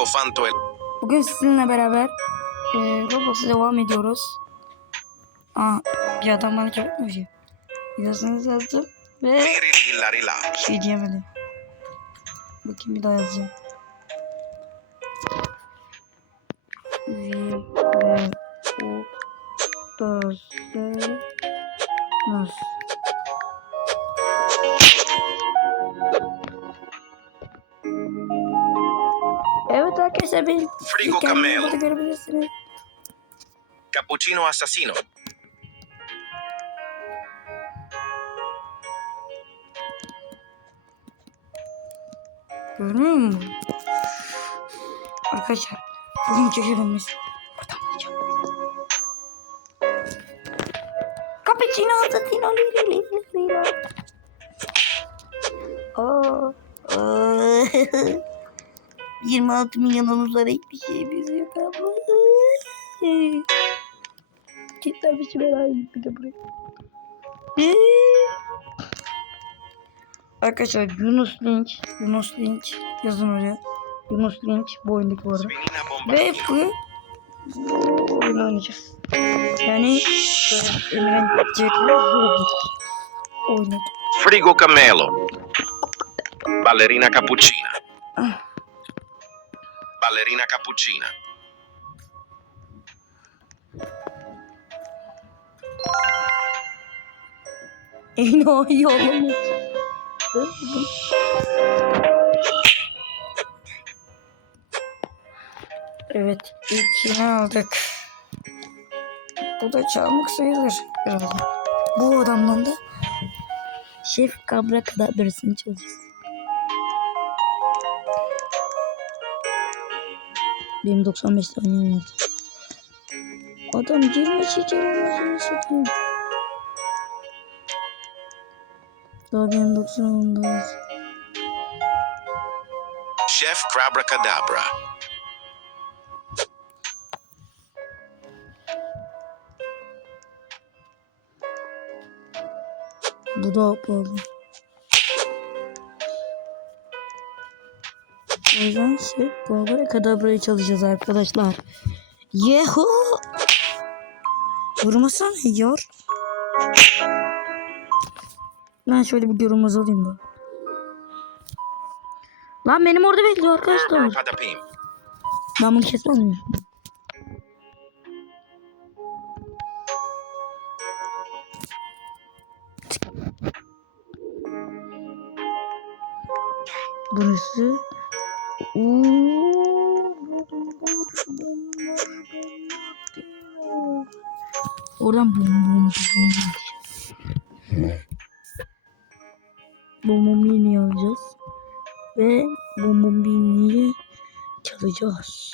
Cofanto el... Bugün sizinle beraber e, Roblox'a devam ediyoruz. Aa, bir adam bana çok mu şey? Biliyorsunuz yazdım ve bir şey diyemedim. Bakayım bir daha yazacağım. Vi arkadaşlar benim Frigo Camelo. burada görebilirsiniz. Cappuccino assassino. Görünüyor mu? Arkadaşlar bugün çekimimiz buradan alacağım. Cappuccino assassino li li li li li. Aa, aa. 26 milyon omuzlara hiçbir şeyimiz yok abla. Kitler biçime daha iyi bir de buraya. Arkadaşlar Yunus Lynch, Yunus Lynch yazın oraya. Yunus Lynch bu oyundaki bu arada. Ve bu oyunu oynayacağız. Yani Emre Jack'la Robot oynadı. Frigo Camelo. Ballerina Cappuccina. Ah. Ballerina cappuccina. Enayi olamaz. Evet, ilkini aldık. Bu da çalmak sayılır herhalde. Bu adamdan da Şef Kabra Kadabrasını çalacağız. Benim 95 tane vardı. Adam girme çeker satayım. Daha benim 90 onda. Chef Crabra Bu da pahalı. O yüzden şey, Kobra Kadabra'yı çalışacağız arkadaşlar. Yehu! Vurmasana yor. Ben şöyle bir görünmez alayım da. Lan benim orada bekliyor arkadaşlar. Ben bunu kesmez miyim? Burası Oradan bum bum bum Bum bini alacağız. Ve bum bum biniyi çalacağız.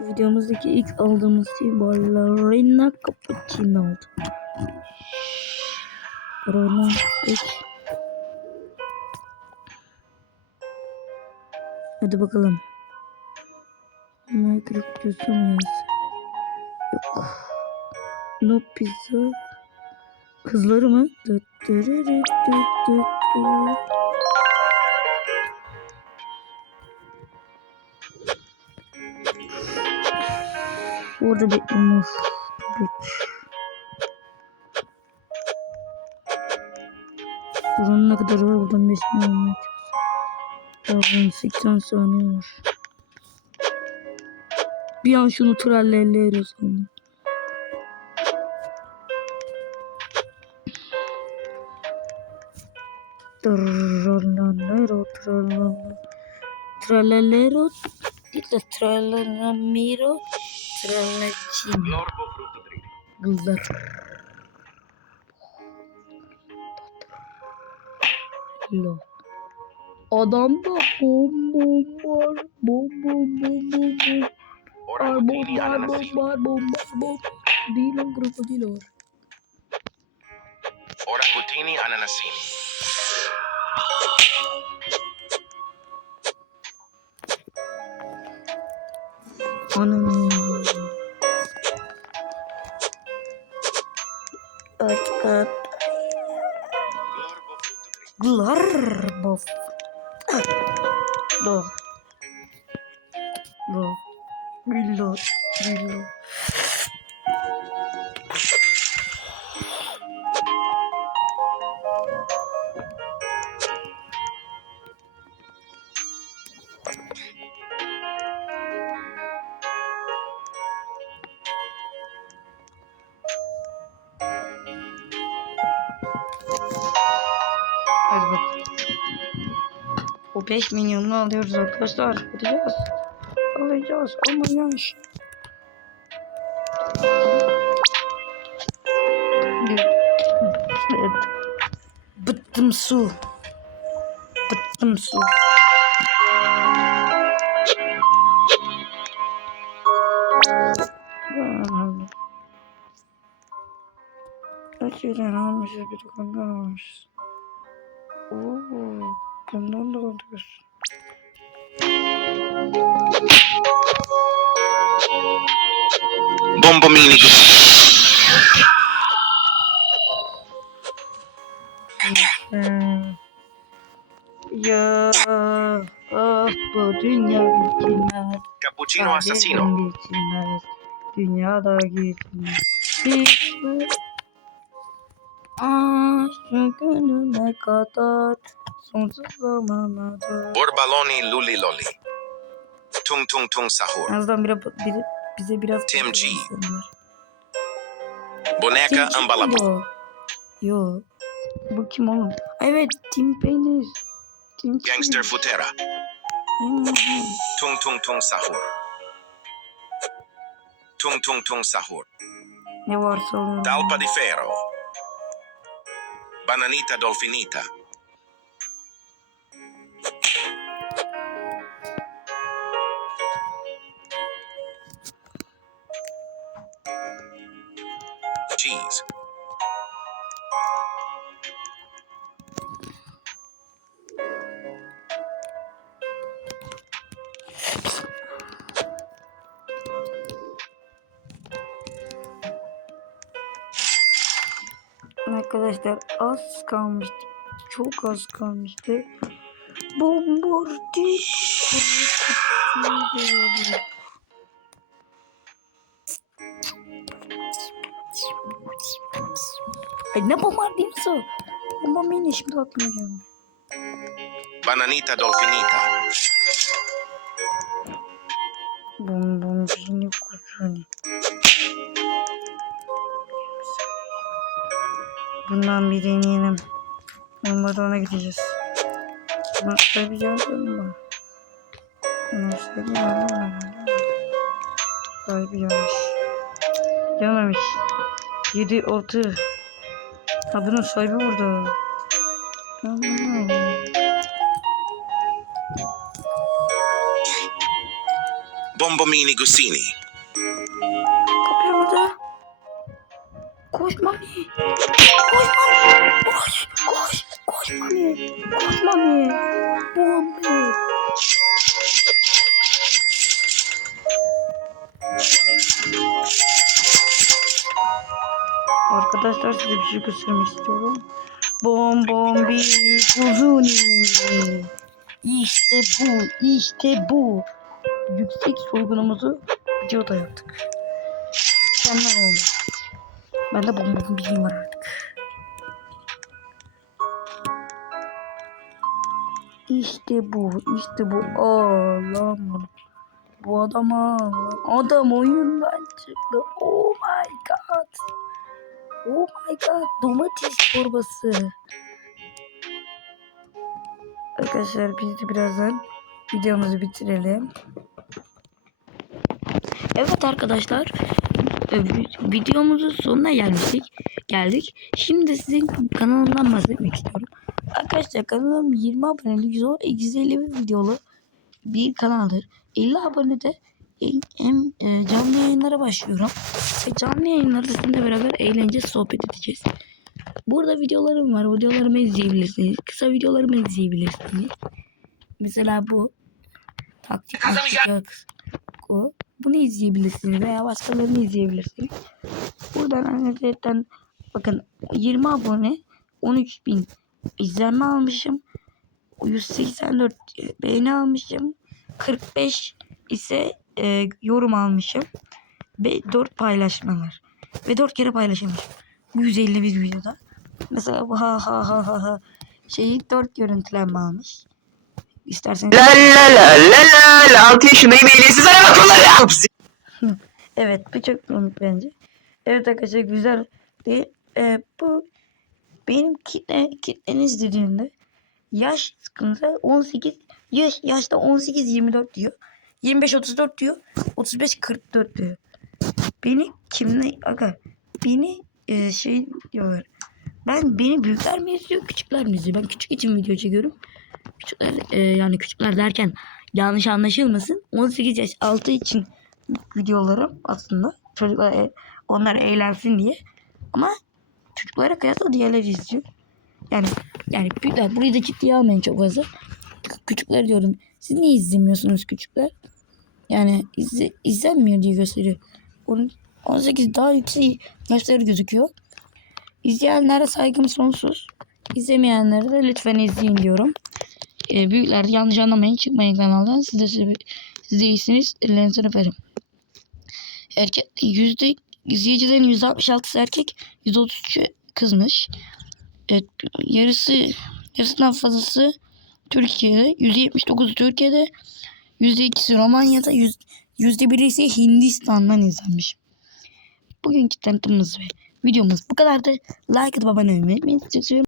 Videomuzdaki ilk aldığımız şey ballerina cappuccino oldu. Corona geç. Hadi bakalım. Minecraft diyorsa mı yaz? Yok. No pizza. Kızları mı? Orada bekliyormuş. Bek. Buranın ne kadar var? Buradan 5 milyon bunun 80 saniye var. Bir an şunu. Trallallero, dita trallalamiro, trallacino. Lorbo frutto dritto. Kızlar. Lo. Adamda bom bom var. Bom bom bom bom bom. Ora Var bom bottiglia var bom ananasino. var bom var bom. Değil lan krokodil var. Orangutini ananasini. Anam. At at. Lorbo No. O 5 milyonunu alıyoruz arkadaşlar. Alacağız. Alacağız ama yanlış. Bıttım su. Bıttım su. Kaçıran almışız bir de kanka almışız. Oo, bundan da alıyoruz. Bombomini Ee, Ya ah bu dünya bitmez. Cappuccino assassino. bitmez. Dünyada gitmez. Hiçbir aşk gününe kadar da. Borbaloni luli loli. Tung tung tung sahur. Bize biraz Tim G. Boneca Tim ambalabo. Yo. Bu kim oğlum? Evet Tim Peynir. Tim Gangster futera. Hmm. Tung tung tung sahur. Tung tung tung sahur. Ne varsa. Talpa di ferro. Bananita dolfinita. Arkadaşlar az kalmıştı. Çok az kalmıştı. Bombardi. Ay ne bombardinosu? Bombardino şimdi aklıma geldi. Bananita dolfinita. Bombardino kuzuni. Bundan bir deneyelim. Olmadı ona gideceğiz. Nasıl bir yardım mı? Nasıl bir yardım mı? Sahibi yanlış. Yanmamış. 7 6 Ha bunun sahibi burada. Tamam. Bombomini gussini. Kapı Koş mami. Koş mami. Koş. Koş. Koş mami. Koş mami. Bombi. Arkadaşlar size bir şey göstermek istiyorum. Bom bom bili kuzuni. İşte bu, işte bu. Yüksek soygunumuzu videoda yaptık. Mükemmel oldu. Ben de bom bom bilim var artık. İşte bu, işte bu. Ağlama. Bu adam ağlama. Adam oyundan çıktı. Oh my god. Oh my god. Domates çorbası. Arkadaşlar biz de birazdan videomuzu bitirelim. Evet arkadaşlar videomuzun sonuna gelmiştik. Geldik. Şimdi sizin kanalımdan bahsetmek istiyorum. Arkadaşlar kanalım 20 aboneli 150 videolu bir kanaldır. 50 abonede en, e, canlı yayınlara başlıyorum. Ve canlı yayınlarda sizinle beraber eğlence sohbet edeceğiz. Burada videolarım var. Videolarımı izleyebilirsiniz. Kısa videolarımı izleyebilirsiniz. Mesela bu taktik. O. Bunu izleyebilirsiniz veya başkalarını izleyebilirsiniz. Buradan ayrıca bakın 20 abone 13 bin izlenme almışım. 184 beğeni almışım. 45 ise e, yorum almışım. Ve 4 paylaşmalar. Ve 4 kere paylaşılmış. Bu 151 videoda. Mesela ha ha ha ha ha şeyi 4 görüntülenme almış. İsterseniz La la la la la la 6 yaşındayım ehliyesiz araba kullanıyorum. Evet bu çok komik bence. Evet arkadaşlar güzel değil. Ee, bu benim kitle, kitleniz dediğimde yaş sıkıntı 18 yaş yaşta 18 24 diyor. 25 34 diyor. 35 44 diyor. Beni kimle aga beni e, şey diyorlar. Ben beni büyükler mi izliyor küçükler mi izliyor? Ben küçük için video çekiyorum. Küçükler e, yani küçükler derken yanlış anlaşılmasın. 18 yaş altı için videolarım aslında. Çocuklar e, onlar eğlensin diye. Ama çocuklara kıyasla diğerleri izliyor. Yani yani büyükler burayı da ciddiye almayın çok fazla. Küçükler diyorum. Siz niye izlemiyorsunuz küçükler? Yani izle, izlenmiyor diye gösteriyor. Onun 18 daha yüksek yaşları gözüküyor. İzleyenlere saygım sonsuz. İzlemeyenlere de lütfen izleyin diyorum. Ee, büyükler yanlış anlamayın çıkmayın kanaldan. Siz de siz de iyisiniz. Ellerinize öperim. Erkek yüzde izleyicilerin yüzde 66'sı erkek, yüzde 33'ü kızmış. Evet, yarısı yarısından fazlası Türkiye'de, yüzde 79'u Türkiye'de, yüzde ikisi Romanya'da, yüz- yüzde biri ise Hindistan'dan izlenmiş. Bugünkü tanıtımımız ve videomuz bu kadardı. Like atıp abone olmayı unutmayın.